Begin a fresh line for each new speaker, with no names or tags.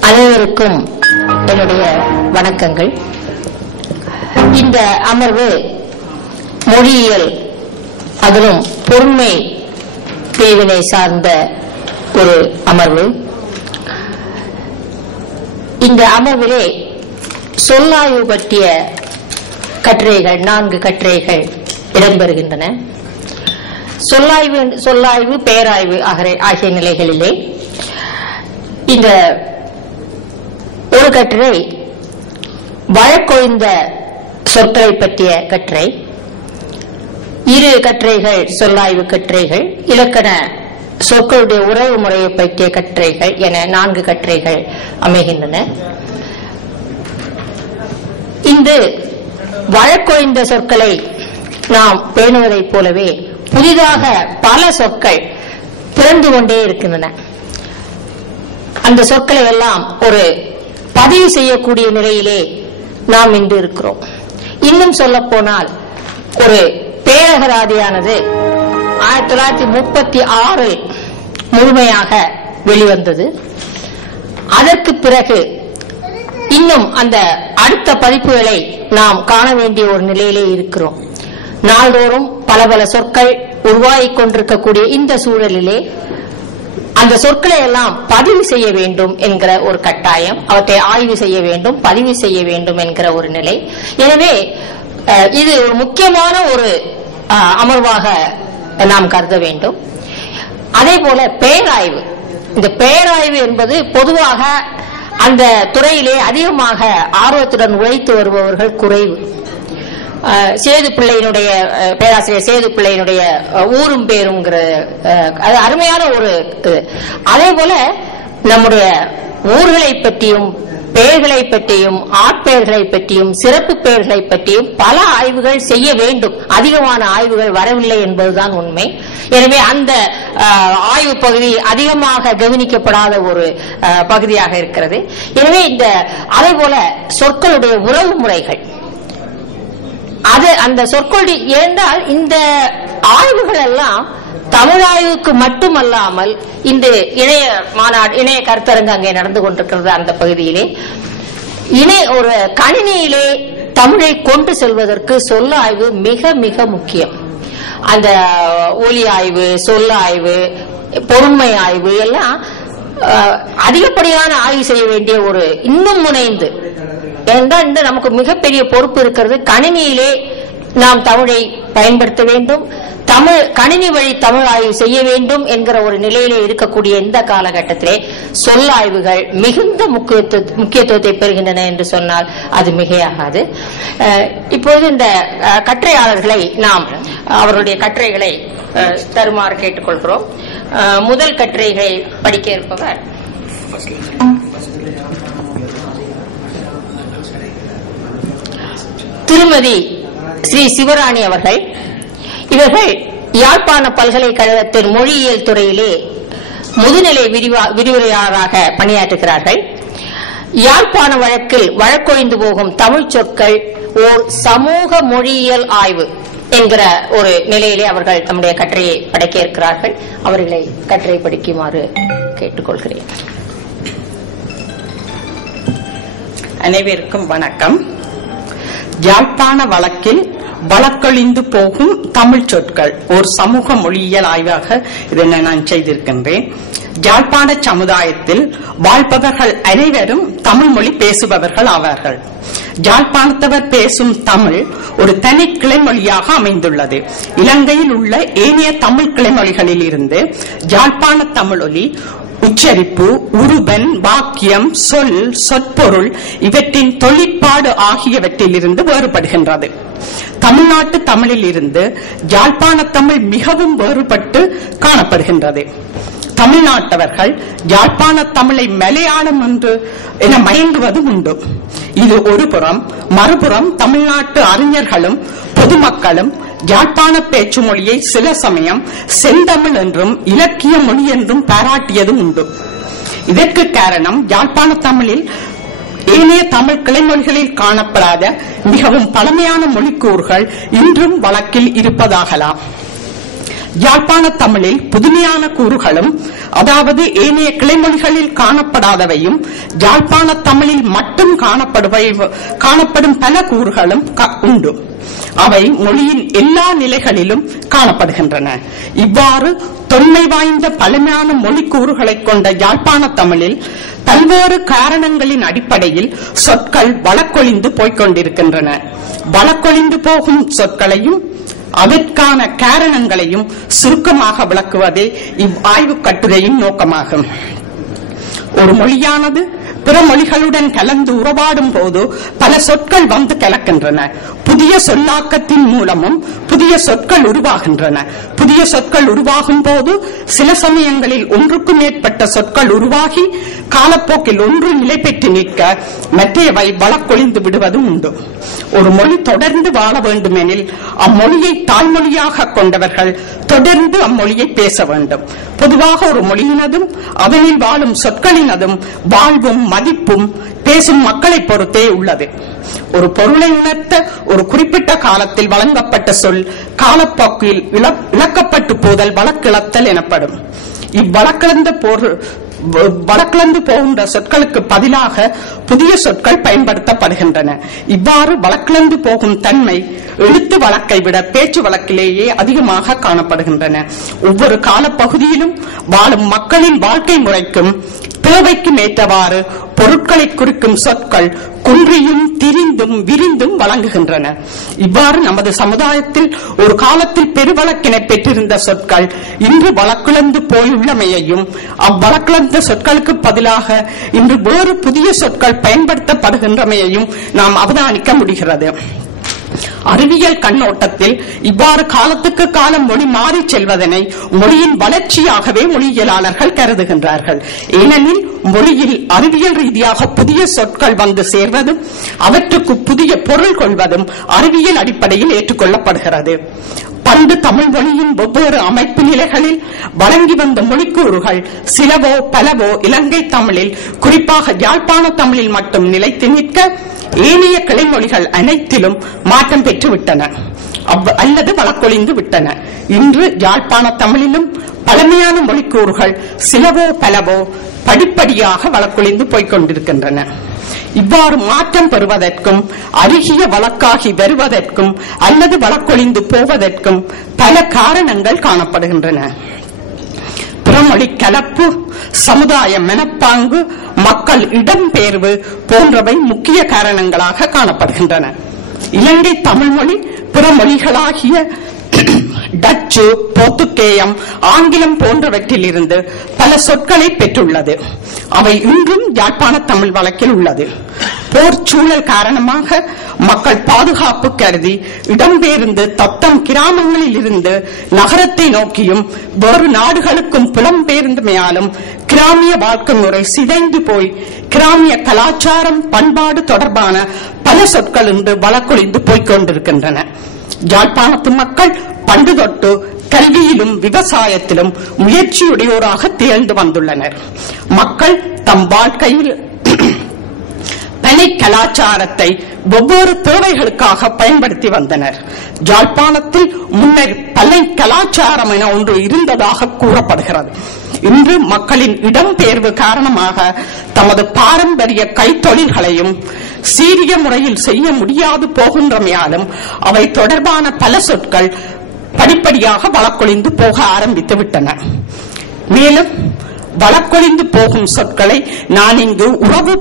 அனைவருக்கும் என்னுடைய வணக்கங்கள். இந்த அமர்வு மொழியியல் அதிலும் பொறுமை பிரிவினை சார்ந்த ஒரு அமர்வு. இந்த அமர்விலே சொல்லாய்வு பற்றிய கட்டுரைகள் நான்கு கட்டுரைகள் இடம்பெறுகின்றன. சொல்லாய்வு சொல்லாய்வு பேராய்வு ஆகிய- நிலைகளிலே இந்த ஒரு கட்டுரை வழக்கொழிந்த சொற்களை பற்றிய கட்டுரை இரு கட்டுரைகள் சொல்லாய்வு கட்டுரைகள் இலக்கண சொற்களுடைய உறவு முறையை பற்றிய கட்டுரைகள் என நான்கு கட்டுரைகள் அமைகின்றன. இந்த வழக்கொழிந்த சொற்களை நாம் பேணுவதைப் போலவே புதிதாக பல சொற்கள் பிறந்து கொண்டே இருக்கின்றன. அந்த சொற்களை எல்லாம் ஒரு பதிவு செய்யக்கூடிய நிலையிலே நாம் இன்று இருக்கிறோம். இன்னும் சொல்ல போனால் ஒரு பேரகராதியானது ஆயிரத்தி தொள்ளாயிரத்தி முப்பத்தி ஆறில் முழுமையாக வெளிவந்தது. அதற்கு பிறகு இன்னும் அந்த அடுத்த பதிப்புகளை நாம் காண வேண்டிய ஒரு நிலையிலே இருக்கிறோம். நாள்தோறும் பல பல சொற்கள் உருவாகிக் கொண்டிருக்கக்கூடிய இந்த சூழலிலே அந்த சொற்களை எல்லாம் பதிவு செய்ய வேண்டும் என்கிற ஒரு கட்டாயம் அவற்றை ஆய்வு செய்ய வேண்டும் பதிவு செய்ய வேண்டும் என்கிற ஒரு நிலை. எனவே இது ஒரு முக்கியமான ஒரு அமர்வாக நாம் கருத வேண்டும். அதே போல பேராய்வு. இந்த பேராய்வு என்பது பொதுவாக அந்த துறையிலே அதிகமாக ஆர்வத்துடன் உழைத்து வருபவர்கள் குறைவு. சேது பிள்ளையினுடைய பேராசிரியர் சேது பிள்ளையினுடைய ஊரும் பேருங்கிற அது அருமையான ஒரு இது. அதே போல நம்முடைய ஊர்களை பற்றியும் பெயர்களை பற்றியும் ஆட்பெயர்களை பற்றியும் சிறப்பு பெயர்களை பற்றியும் பல ஆய்வுகள் செய்ய வேண்டும். அதிகமான ஆய்வுகள் வரவில்லை என்பதுதான் உண்மை. எனவே அந்த ஆய்வு பகுதி அதிகமாக கவனிக்கப்படாத ஒரு பகுதியாக இருக்கிறது. எனவே இந்த அதே போல சொற்களுடைய உறவு முறைகள். அது அந்த சொற்கொடி ஏனென்றால் இந்த ஆய்வுகள் எல்லாம் தமிழாய்வுக்கு மட்டுமல்லாமல் இந்த இணைய மாநாடு இணைய கருத்தரங்கு அங்கே நடந்து கொண்டிருக்கிறது அந்த பகுதியிலே. இணை ஒரு கணினியிலே தமிழை கொண்டு செல்வதற்கு சொல்ல ஆய்வு மிக மிக முக்கியம். அந்த ஒலி ஆய்வு சொல்ல ஆய்வு பொறுமை ஆய்வு எல்லாம் அதிகப்படியான ஆய்வு செய்ய வேண்டிய ஒரு இன்னும் முனைந்து ஏனென்றால் இந்த நமக்கு மிகப்பெரிய பொறுப்பு இருக்கிறது. கணினியிலே நாம் தமிழை பயன்படுத்த வேண்டும். தமிழ் கணினி வழி தமிழ் ஆய்வு செய்ய வேண்டும் என்கிற ஒரு நிலையிலே இருக்கக்கூடிய இந்த காலகட்டத்திலே சொல்லாய்வுகள் மிகுந்த முக்கியத்துவ- முக்கியத்துவத்தை பெறுகின்றன என்று சொன்னால் அது மிகையாகாது. அஹ், இப்பொழுது இந்த அஹ், கட்டுரையாளர்களை நாம் அவருடைய கட்டுரைகளை அஹ், தருமாறு கேட்டுக்கொள்கிறோம். முதல் கட்டுரைகளை படிக்க இருப்பவர். திருமதி ஸ்ரீ சிவராணி அவர்கள் இவர்கள் யாழ்ப்பாண பல்கலைக்கழகத்தின் மொழியியல் துறையிலே முதுநிலை விரிவா- விரிவுரையாளராக பணியாற்றுகிறார்கள். யாழ்ப்பாண வழக்கில் வழக்கொழிந்து போகும் தமிழ் சொற்கள் ஓர் சமூக மொழியியல் ஆய்வு என்கிற ஒரு நிலையிலே அவர்கள் தம்முடைய கட்டுரையை படைக்க இருக்கிறார்கள் அவர்களை கட்டுரை படிக்குமாறு கேட்டுக்கொள்கிறேன்.
அனைவருக்கும் வணக்கம். யாழ்ப்பாண வழக்கில் வழக்கொழிந்து போகும் தமிழ் சொற்கள் ஒரு சமூக மொழியியல் ஆய்வாக இதனை நான் செய்திருக்கின்றேன். யாழ்ப்பாண சமுதாயத்தில் வாழ்பவர்கள் அனைவரும் தமிழ் மொழி பேசுபவர்கள் ஆவார்கள். யாழ்ப்பாணத்தவர் பேசும் தமிழ் ஒரு தனி கிளைமொழியாக அமைந்துள்ளது. இலங்கையில் உள்ள ஏனைய தமிழ் கிளைமொழிகளில் இருந்து யாழ்ப்பாண தமிழொலி உச்சரிப்பு உருபன் வாக்கியம் சொல் சொற்பொருள் இவற்றின் தொழிற்பாடு ஆகியவற்றிலிருந்து வேறுபடுகின்றது. தமிழ்நாட்டு தமிழில் இருந்து யாழ்ப்பாண தமிழ் மிகவும் வேறுபட்டு காணப்படுகின்றது. தமிழ்நாட்டவர்கள் யாழ்ப்பாண தமிழை மலையாளம் என்று என மயங்குவது உண்டு. இது ஒரு புறம் மறுபுறம் தமிழ்நாட்டு அறிஞர்களும் பொதுமக்களும் யாழ்ப்பாண பேச்சு மொழியை சில சமயம் செந்தமிழ் என்றும் இலக்கிய மொழி என்றும் பாராட்டியதும் உண்டு. இதற்கு காரணம் யாழ்ப்பாண தமிழில் ஏனைய தமிழ் கிளைமொழிகளில் காணப்படாத மிகவும் பழமையான மொழிக்கூறுகள் இன்றும் வழக்கில் இருப்பதாகலாம். யாழ்ப்பாண தமிழில் புதுமையான கூறுகளும் அதாவது ஏனைய கிளைமொழிகளில் காணப்படாதவையும் யாழ்ப்பாண தமிழில் மட்டும் காணப்படுவை காணப்படும் பல கூறுகளும் உண்டு. அவை மொழியின் எல்லா நிலைகளிலும் காணப்படுகின்றன. இவ்வாறு தொன்மை வாய்ந்த பழமையான மொழிக்கூறுகளைக் கொண்ட யாழ்ப்பாண தமிழில் பல்வேறு காரணங்களின் அடிப்படையில் சொற்கள் வழக்கொழிந்து போய்க் கொண்டிருக்கின்றன வழக்கொழிந்து போகும் சொற்களையும் அதற்கான காரணங்களையும் சுருக்கமாக விளக்குவதே இவ் ஆய்வுக் கட்டுரையின் நோக்கமாகும். ஒரு மொழியானது பிற மொழிகளுடன் கலந்து உறவாடும் போது பல சொற்கள் வந்து கலக்கின்றன. புதிய சொல்லாக்கத்தின் மூலமும் புதிய சொற்கள் உருவாகின்றன. புதிய சொற்கள் உருவாகும் போது சில சமயங்களில் ஒன்றுக்கும் மேற்பட்ட சொற்கள் உருவாகி காலப்போக்கில் ஒன்று நிலை பெற்று நிற்க மற்றையவை வழக்கொழிந்து விடுவது உண்டு. ஒரு மொழி தொடர்ந்து வாழ வேண்டுமெனில் அம்மொழியை தாய்மொழியாக கொண்டவர்கள் தொடர்ந்து அம்மொழியை பேச வேண்டும். பொதுவாக ஒரு மொழியினதும் அதனில் வாழும் சொற்களினதும் வாழ்வும் மதிப்பும் பேசும் மக்களை பொறுத்தே உள்ளது. ஒரு பொருளை உணர்த்த ஒரு குறிப்பிட்ட காலத்தில் வழங்கப்பட்ட சொல் காலப்போக்கில் இழக்கப்பட்டு போதல் வழக்கிழத்தல் எனப்படும். இவ்வழக்கிழந்த பொருள் வழக்கிழந்து போகின்ற சொற்களுக்கு பதிலாக புதிய சொற்கள் பயன்படுத்தப்படுகின்றன. இவ்வாறு வழக்கிழந்து போகும் தன்மை எழுத்து வழக்கை விட பேச்சு வழக்கிலேயே அதிகமாக காணப்படுகின்றன. ஒவ்வொரு காலப்பகுதியிலும் வாழும் மக்களின் வாழ்க்கை முறைக்கும் தேவைக்கு ஏற்றவாறு பொருட்களை குறிக்கும் சொற்கள் குன்றியும் திரிந்தும் விரிந்தும் வழங்குகின்றன. இவ்வாறு நமது சமுதாயத்தில் ஒரு காலத்தில் பெருவழக்கினை பெற்றிருந்த சொற்கள் இன்று வழக்கிழந்து போயுள்ளமையையும் அவ்வழக்கிழந்த சொற்களுக்கு பதிலாக இன்று வேறு புதிய சொற்கள் பயன்படுத்தப்படுகின்றமையையும் நாம் அவதானிக்க முடிகிறது. அறிவியல் கண்ணோட்டத்தில் இவ்வாறு காலத்துக்கு காலம் மொழி மாறிச் செல்வதனை மொழியின் வளர்ச்சியாகவே மொழியியலாளர்கள் கருதுகின்றார்கள். ஏனெனில் மொழியில் அறிவியல் ரீதியாக புதிய சொற்கள் வந்து சேர்வதும் அவற்றுக்கு புதிய பொருள் கொள்வதும் அறிவியல் அடிப்படையில் ஏற்றுக்கொள்ளப்படுகிறது. பண்டு தமிழ் மொழியின் வெவ்வேறு அமைப்பு நிலைகளில் வழங்கி வந்த மொழிக்கூறுகள் சிலவோ பலவோ இலங்கை தமிழில் குறிப்பாக யாழ்ப்பாண தமிழில் மட்டும் நிலைத்து நிற்க ஏனைய கிளைமொழிகள் அனைத்திலும் மாற்றம் பெற்றுவிட்டன. அல்லது வழக்கொழிந்து விட்டன. இன்று யாழ்ப்பாண தமிழிலும் பழமையான மொழிக்கூறுகள் சிலவோ பலவோ படிப்படியாக வழக்கொழிந்து போய்க் கொண்டிருக்கின்றன. இவ்வாறு மாற்றம் பெறுவதற்கும் அருகிய வழக்காகி வருவதற்கும் அல்லது வழக்கொழிந்து போவதற்கும் பல காரணங்கள் காணப்படுகின்றன. புறமொழி கலப்பு சமுதாய மனப்பாங்கு மக்கள் இடம்பெயர்வு போன்றவை முக்கிய காரணங்களாக காணப்படுகின்றன. இலங்கை தமிழ் மொழி பிற மொழிகளாகிய டச்சு போர்த்துகேயம் ஆங்கிலம் போன்றவற்றிலிருந்து பல சொற்களை பெற்றுள்ளது. அவை இன்றும் யாழ்ப்பாண தமிழ் வழக்கில் உள்ளது. போர் சூழல் காரணமாக மக்கள் பாதுகாப்பு கருதி இடம்பெயர்ந்து தத்தம் கிராமங்களில் இருந்து நகரத்தை நோக்கியும் வேறு நாடுகளுக்கும் புலம்பெயர்ந்தமையாலும் கிராமிய வாழ்க்கை முறை சிதைந்து போய் கிராமிய கலாச்சாரம் பண்பாடு தொடர்பான பல சொற்கள் இன்று வழக்கொழிந்து போய்க் கொண்டிருக்கின்றன. யாழ்ப்பாணத்து மக்கள் பண்டு தொட்டு கல்வியிலும் விவசாயத்திலும் முயற்சியுடையோராக திகழ்ந்து வந்துள்ளனர். மக்கள் தம் வாழ்க்கையில் பனை கலாச்சாரத்தை ஒவ்வொரு தேவைகளுக்காக பயன்படுத்தி வந்தனர். ஜாழ்ப்பாணத்தில் முன்னர் பனை கலாச்சாரம் என ஒன்று இருந்ததாக கூறப்படுகிறது. இன்று மக்களின் இடம்பெயர்வு காரணமாக தமது பாரம்பரிய கைத்தொழில்களையும் சீரிய முறையில் செய்ய முடியாது போகின்றமையாலும் அவை தொடர்பான பல சொற்கள் படிப்படியாக வழக்கொழிந்து போக ஆரம்பித்து விட்டன. மேலும் வழக்கொழிந்து போகும் சொற்களை நான் இங்கு உறவு